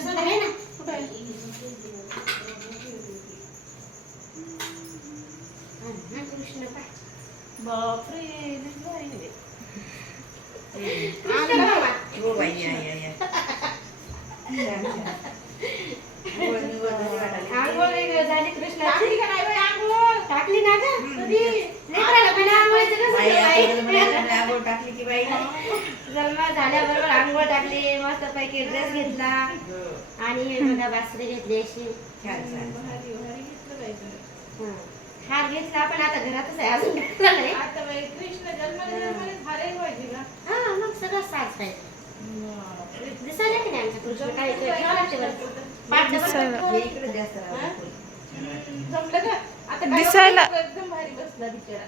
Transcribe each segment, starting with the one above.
तसं आहे ना कुठे आहे? हा, कृष्ण पाय बापरे लई भारी आहे. कृष्ण बाबा हो बाई या या या छान छान गोड निवड झाली वाटायला. आंघोळ वेगळं झाली कृष्णाची टाकली का नाही बाई आंघोळ? टाकली ना ग कधी लेकराला बिना आंघोळीचं कसं बाई होतं आपल्याला बाई? म्हणायला आंघोळ टाकली की बाई जन्म झाल्याबरोबर आंघोळ टाकली मस्त पैकी ड्रेस घेतला आणि हे बघा बासरी घेतली अशी छान छान भारी भारी घेतलं बाई तुम्ही. हं. हार घेतला पण आता घरातच आहे अजून घेतला नाही आता बाई कृष्ण जन्माला भारी पाहिजे का? हा मग सगळं साज पाहिजे दिसायला की नाही आमचं कृष्ण काय ठेवा लागते बरं पाठ दिसायला. डबल हे इकडे जास्त राहतं. जमलं का? आता काय दिसायला. वाटलं? एकदम भारी बसला बिचारा.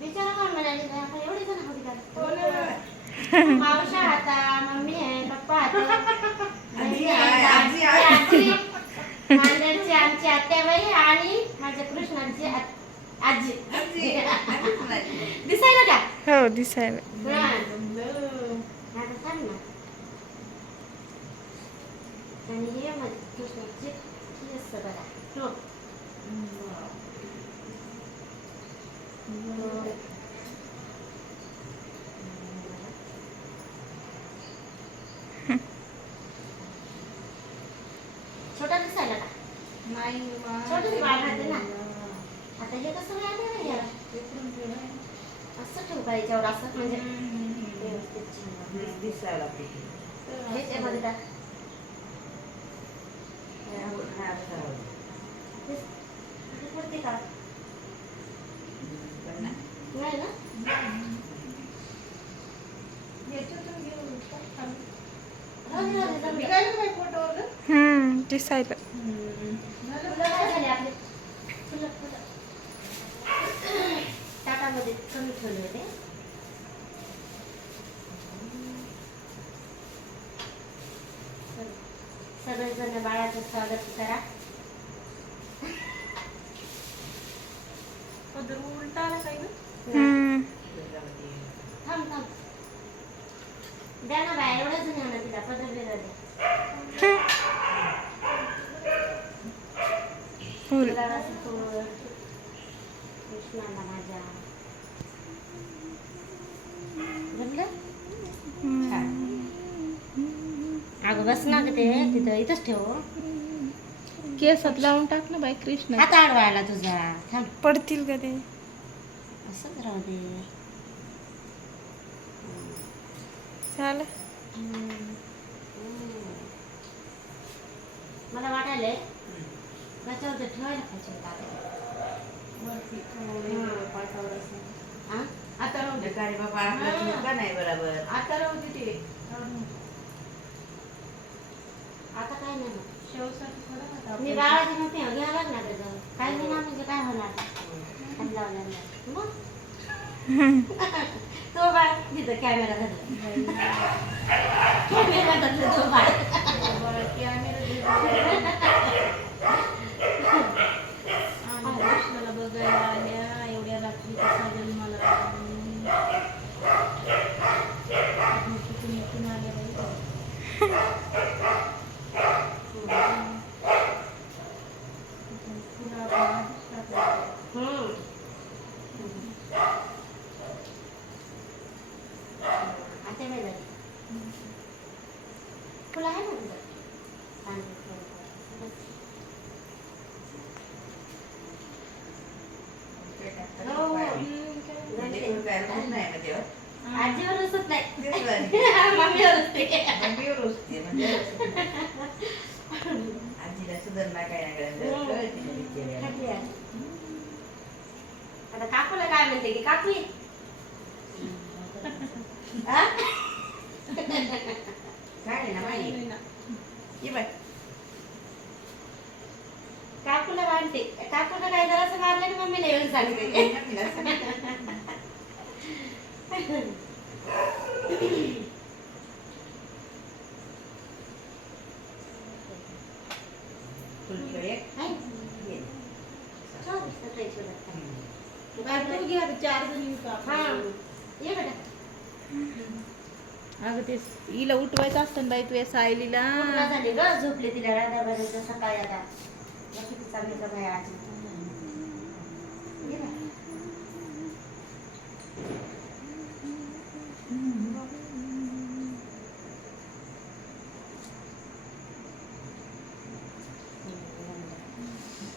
विचारा कोण म्हणाले काय आपण एवढे जण होती का हो ना. मावशा आता मम्मी आहे पप्पा आता आजी आहे, आजी आहे. नांदेडची आमची आत्याबाई आणि माझ्या कृष्णाची आजी आजी, आजीच म्हणायची. दिसायला का हो दिसायला. हा. जमलं. आता सांग ना आणि हे माझे कृष्णाची केस बघा हो. छोटा दिसायला का नाही मा. छोटंच बाळ राहते ना. आता हे कसं काय आलं रे याला इकडून ठेवलंय. असं ठेवू का याच्यावर असं म्हणजे व्यवस्थित छान. दिसायला पाहिजे. हे त्यामध्ये टाक हा, असं राहू दे. हे पुरते का पण नाही. नाही ना याच्यातून घेऊन टाक खाली. राहू दे, राहू दे, जाऊ दे. निघालं बाई फोटोवर? दिसायला. झालं फुलं काय झाले आपले फुलं फुलं ताटामध्ये कमी ठेवले होते सगळेजण बाळाचं स्वागत करा पदर उलटा आला काय गं? थांब थांब द्या ना बाया एवढंच नाही होणार तिला पदर वेगळं द्या फुल. गुलाबाचं फूल कृष्णाला माझ्या जमलं अगं बस ना ग ते तिथं इथंच ठेव केसात लावून टाक ना बाई कृष्ण. हात आडवायला तुझा थांब पडतील का ते? असंच राहू दे झालं. मला वाटायलंय त्याच्यावर ते ठेवायला पाहिजे होतं आता. वरती थोडं पाठावर असं. हा? आता राहू दे. अरे बाबा आपलं चूक का नाही बरोबर. आता राहू दे ते. काढून. आता काय नाही होत. शेवसाठी थोडं खाता मी आपण. बाळाची नव्हती घ्यावं लागणार त्याचं काही नाही ना म्हणजे काय होणार हात लावल्यावर. मग तो बाळ तिथं कॅमेरा धरला कॅमेरा धरला तो बाळ बरं, कॅमेरा घेऊन. आणि कृष्णाला बघायला आल्या एवढ्या रात्री कसा जन्माला कुठून कुठून आल्या बाई. पुन्हा आपण आधीच टाकलं. आता काय झालं फुलं आहे ना तुझं पांढरं फुलं. हो. म्हणजे काय होत नाही ना तेव्हा. आजीवर रुसत नाही तेच बरं. मम्मीवर रुसते मम्मीवर रुसते, म्हणजे रुसते. आजीला सुधारणा काय नाही करायचं. कळत नाही बिचाऱ्याला. खाली आहे. आता काकूला काय म्हणते की काकू ये. हा? काय आहे ना बाई? ये बाई. काकूला मानते काकूला काय जरासं मारलं की मम्मीला येऊन सांगते मम्मीला सांग. फुलकी एक. हाय. ये. छान सकाळी छोटा. बाई, तू घे आता 4 जण येऊ का हा आपण? ये बेटा अगं ते हिला उठवायचं असतं बाई तू या सायलीला. पूर्ण झाली ग झोपली तिला राधाबाईचं सकाळी आता किती चालली का बाई आज ये ना.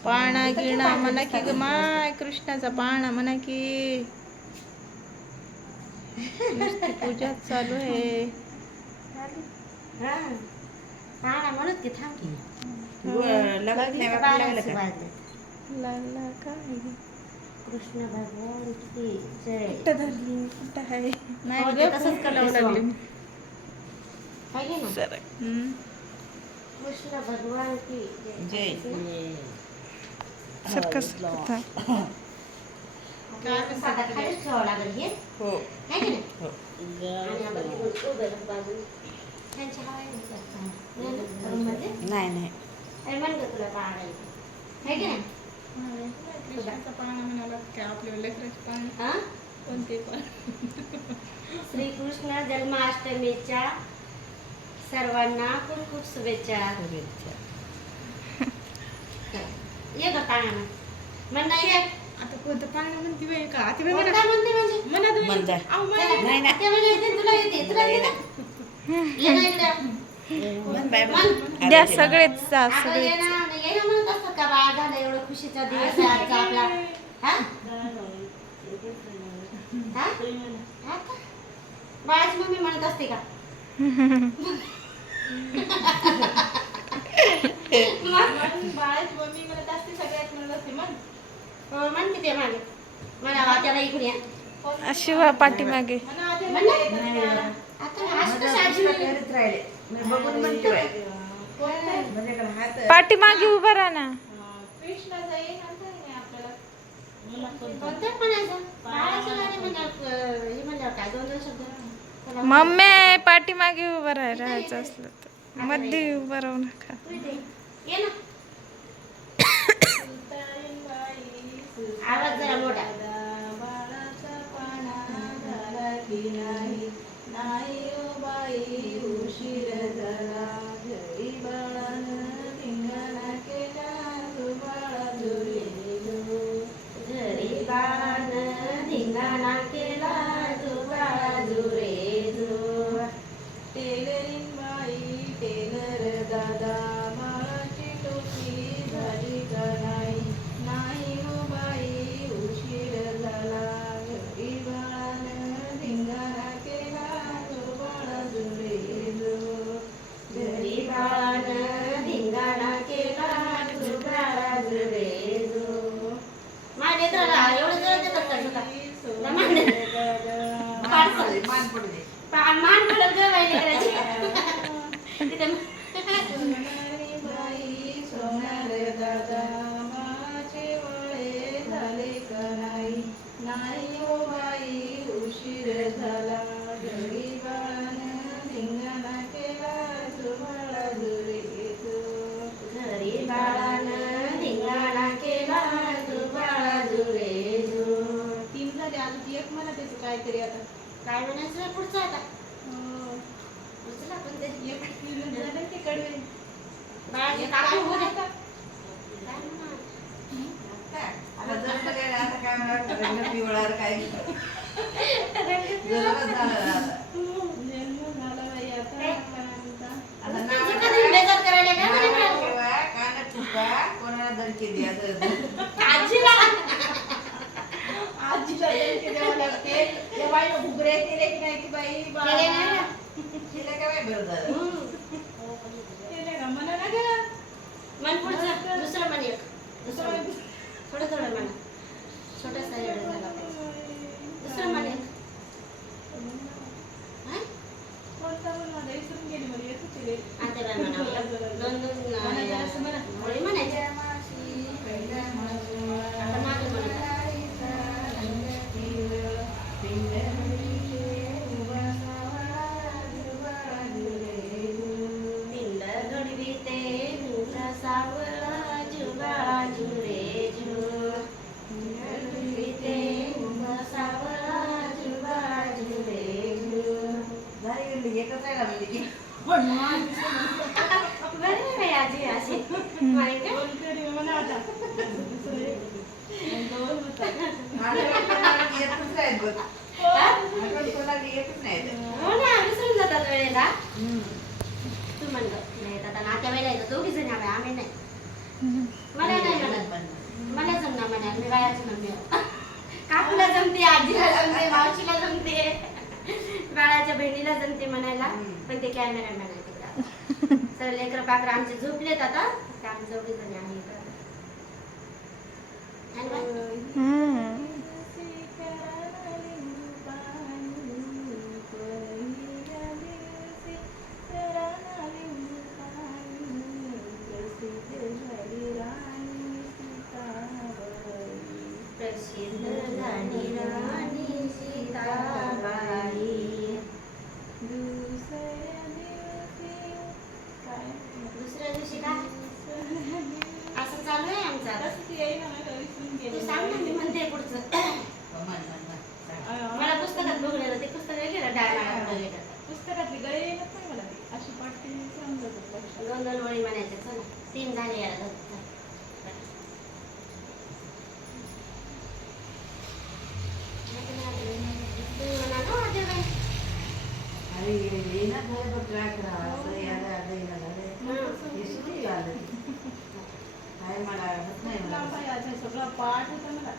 पाळणा गिळणा म्हणा की ग माय कृष्णाचा पाळणा म्हणा की नुसती पूजा चालू आहे. हा हा म्हणत की थांब की लागत नाही वाटलं लागलं का? लागला का कृष्ण भगवान की जय. कुठं धरली कुठं आहे नाही हो, ग, ते तसंच खूप करते लावू लागले मी. आहे की ना सरक. हम्म. कृष्ण भगवान की जय. सरकं सरकं. आपल्याला साधा खालीच ठेवावं लागेल हे हो आहे की नाही. हो. आणि आपण तिकडून उभं राहू बाजूला. त्यांची हवा आहे ना रूममध्ये. नाही नाही अरे म्हण गं तुला पाहायला आहे की नाही. कृष्णाचा पाळणा म्हणाला काय आपल्या लेकराची पाळणी हा कोणते पण. श्रीकृष्ण जन्माष्टमीच्या सर्वांना खूप खूप शुभेच्छा. ये ग पाळणा म्हण नाही ये. आता कोणतं पाळणं म्हणते बाई का आता कोणता म्हणते म्हणजे म्हणा तुम्ही. म्हण जा. अहो, म्हणा. नाही नाही ते म्हणजे येते तुला येते तुला येते ना? ये ना इकडे. म्हण बाय म्हण. द्या सगळेच जा अगं ये सगळेच. ना ये ना म्हणत असतात का बाळ झालं एवढं खुशीचा दिवस आहे आजचा आपला हा हा हा का? बाळाची मम्मी म्हणत असते का बाळाची मम्मी म्हणत असते सगळ्यात म्हणत असते म्हण. हो म्हणते ते मागे मला त्याला इकडे या. शिवा पाठीमागे म्हणा आधी म्हण ना. आता आज तर साजी करत राहिले मी बघून म्हणते बाई. कोणतं? माझ्याकडे हात पाठीमागे उभा राहा ना. कृष्णाचा येईल नंतर नाही आपल्याला. कोणतं म्हणायचं बाळाचं गाणे म्हणल्यावर हे म्हणल्यावर काय दोन दोन शब्द त्याला मम्मी पाठीमागे उभं राहायचं असलं तर मध्ये उभं राहू नका. तू इथे ये ना. आवाज जरा मोठा. बाळाचा पाळणा झाला की नाही, नाही ओ बाई उशीर झाला. घरी बाळानं धिंगाणा केला, तू बाळा झुलेलो. घरी बाळानं धिंगाणा केला जो बाळा जुरे जो. टेलरिंग बाई टेलर दादा, बाळाची टोपी झाली का नाही, नाही ओ बाई उशीर झाला. घरी बाळानं धिंगाणा केला, तो बाळा झुलेलो. घरी बाळानं धिंगाणा केला जो बाळा जुरे जो. माझे तर एवढं जर देतात का तुला? मान पडू दे. मान पडत ग बाई लेकराची. तिथे सोनारी बाई सोनार दादा, बाळाचे वळे झाले का नाही, नाही ओ बाई उशीर झाला. घरी बाळानं धिंगाणा केला, जो बाळा झुलेलो. घरी बाळानं धिंगाणा केला जो बाळा जुरे जो. 3 झाले अजून एक म्हणा त्याचं काहीतरी आता. काय म्हणायचं पुढचं आता उचला पण ते एक 3 झालं ते कडवे. बाळाची एक काकू काय होऊ दे. म्हणा आता? काय म्हणा? आता जन्म घ्यायला आता काय म्हणणार रंग पिवळार काय जन्मच झाला आता. जन्म झाला बाई आता. आता तुझं नाव कधी बेजार करायला काय नाव म्हणे? ठेवा, कानात ठुका, कोणाला दणके द्या आजीला आजीला दणके द्यावं लागते. या बाईला घुगऱ्या केले की नाही की बाई केले नाही ना. तिला काय बरं झालं. केले का म्हणा ना गं. मन पुढचं दुसरं मन एक दुसरं मन. थोडं थोडं मन छोटंसं एवढं झालं पाहिजे. दुसरं मन एक हा? कोणता म्हणा विसरून गेली मला येत होती रे. आता बाय म्हणावं. दोन दोन म्हणा असं म्हणा. ओळी म्हणायच्या. आता मागं म्हणा. पिंड घडविते तुझा सावळा जुगाळा जुरे जु. घडविते तुझा सावळा जुगाळा जुरे जु. झाली गेली चालली बरं आहे बाई आजी अशी माहिती का? येतच नाहीत बघ. आठवण कोणाला येतच नाहीत. हो ना विसरून जातात वेळेला तू म्हणलं नाही आता नात्या वेळेला येतं दोघी जण आम्ही नाही मला नाही म्हणत मला जमणार म्हणाल मी बाळाचं म्हणते काकूला जमते आजीला जमते मावशीला जमते बाळाच्या बहिणीला जमते म्हणायला पण ते कॅमेरा म्हणायचे सर लेकर पाकर आमचे झोपलेत आता ते आम्ही दोघी जण आहे प्रसिद्ध झाली राणी सीताबाई दुसऱ्या दिवशी काय असं चालू आहे आमचं आता. तू सांग ना मी म्हणते पुढचं मला पुस्तकात बघलेलं ते पुस्तक आहे ना डायमा पुस्तकातली गळे येत नाही मला ती. अशी पाठी समजत होती. 2 वळी म्हणायचे चला 3 झाले याला अरे येईना झालं बघ काय करावं असं यायला आलं येईना झालं हे सुरू आलं काय मला होत नाही मला सगळं पाठ होतं मला.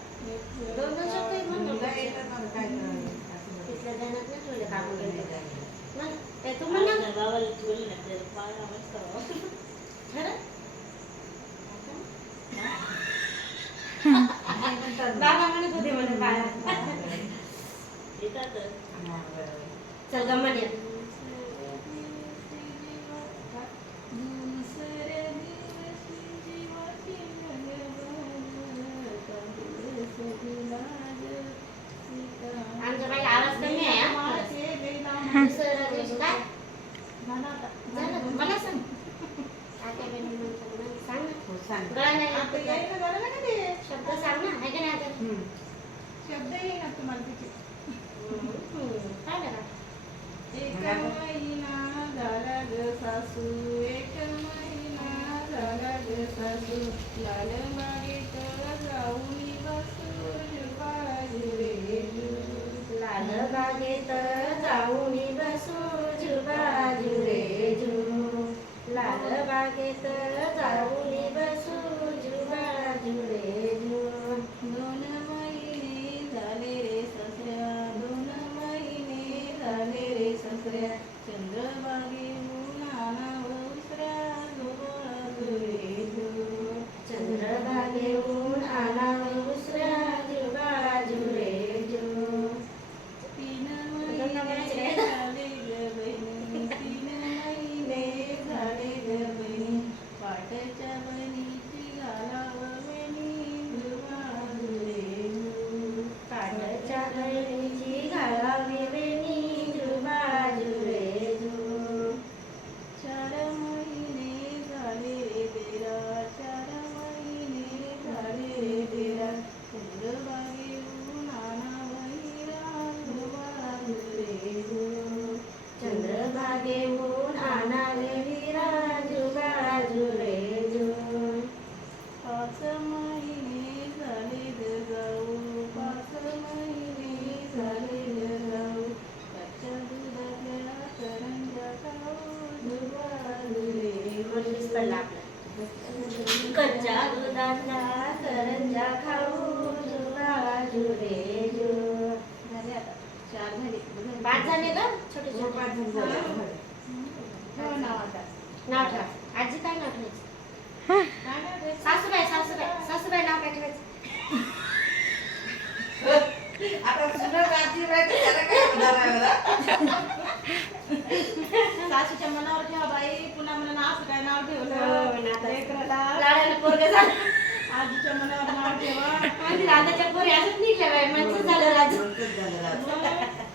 2 शब्द आहेत म्हणून मुलगा येतात मला काय करावं असं तिथल्या ध्यानात नाही ठेवले काकू गेले मग ते तू म्हण ना बाबाला ठेवले ना ते पाय आवाज करावं खरं बाबा म्हणत होते म्हणे बाळा येतात चल गमन ये आमच्या बाईला आवाज कमी आहे हा. दुसरं दिवशी काय झालं मला सांग आत्या बहिणी म्हणतात ना, सांग ना हो सांग गळा नाही आता येत यायला झालं ना का ते? शब्द सांग ना आहे का नाही आता शब्द येईना तुम्हाला तिचे. काय करा एक महिना झाला ग सासू, एक महिना झाला ग सासू, लालबागेत जाऊनी बसू, जुबाजुरे लाल बागेत जाऊन बसू जुबाजू रे जू लाल बागेत जाऊन बसू जुबाजू रे जू 2 महिने झाले रे ससऱ्या, 2 महिने झाले रे ससऱ्या, चंद्रबागेहून आणावं उसऱ्या, जुबाजुरे जू चंद्रभागेहून आणावं उसऱ्या जुबाजू रे जू 3 महिने झाले ग बहिणी, 3 महिने झाले ग बहिणी, पाटच्या बहिणीची घालावं वेणी, जुबाजुरे जू पाटच्या बहिणीची घालावी वेणी जुबाजू रे जू 4 महिने झाले रे तेरा, 4 महिने झाले रे तेरा, चंद्रबागेहून आणावं हिरा, जुबाजुरे जू चंद्रभागेहून आणावे विरा जुबाजू रे जू 5 महिने झाले ग जाऊ, 5 महिने झाले ग जाऊ, कच्च्या दुधातल्या करंज्या खाऊ, जुबाजुरे म्हणूनच पडला आपला कच्च्या दुधातला करंजा खाऊ जुबाजू रे जू झाले आता 4 झाले. 5 झाले का छोटे हो, छोटे 5 जण झाले. हो नाव आता. नाव ठेवा आजी काय नाव ठेवायचं काय नाव ठेवायचं? सासूबाई सासूबाई सासूबाई नाव काय ठेवायचं आता सुद्धा आजी बाई त्याला काय होणार आहे मला? सासूच्या मनावर ठेवा बाई, पुन्हा म्हणा असं काय नाव हो, ठेवलं नाता. लेकराला. लाडाला पोरगं झालं आजीच्या मनावर नाव ठेवा. म्हणजे राधाच्या पोरी असंच निघल्या बाई म्हणच झालं राजू दोनच झालं राजू.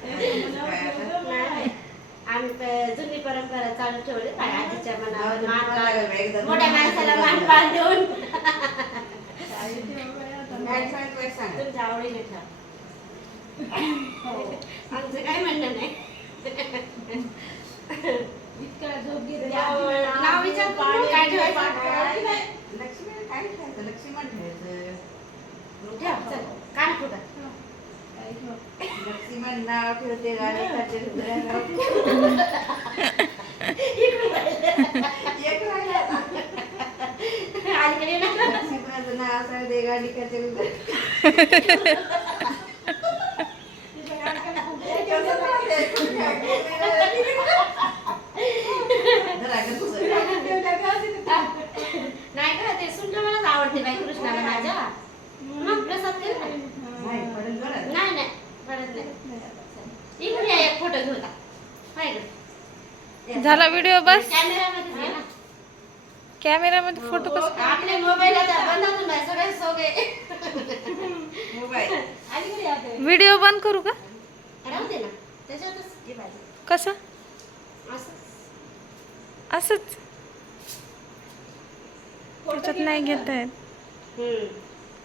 लेकराच्या मनावर ठेवलं बाई. आम्ही जुनी परंपरा चालू ठेवली काय आजीच्या मनावर जाऊ दे, मान मला काय वेगळं पान मोठ्या माणसाला मान पान देऊन काय ठेवा बाई आता. काय सांग, काय सांग. तुमच्या आवडीने ठेवा आमचं काय म्हणणं नाही इतका झोप घेते नाव विचारतो मग काय ठेवायचं? लक्ष्मी काय ठेवायचं? लक्ष्मण ठेवायचं. ठेव, चल. कान फुटा. लक्ष्मण नाव ठेवते गाणे खाते हृदयाला. एक राहिला आता. अलीकडे ना. लक्ष्मणाचं नाव असं दे गाणी खाते हृदयाला. नाही का ते सुंठ मलाच आवडते बाई कृष्णाला माझ्या. मग प्रसाद कर ना. नाही पडेल बरं. नाही नाही पडत नाही. इकडे या, एक फोटो घेऊ का? हाय गं. झाला व्हिडिओ बस. कॅमेरामध्ये घे ना. कॅमेरामध्ये फोटो कसं आपले मोबाईल आता बंदातून आहे सगळे सोगे. मोबाईल. अलीकडे आता व्हिडिओ बंद करू का राहू दे ना. त्याच्यातच हे पाहिजे. कसं असं. असंच त्याच्यात नाही घेता येत.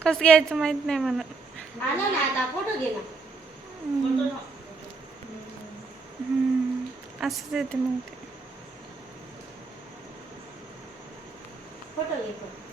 कसं घ्यायचं माहित नाही मला. आलं ना आता फोटो घे ना. असंच येते मग ते. फोटो घे फोटो.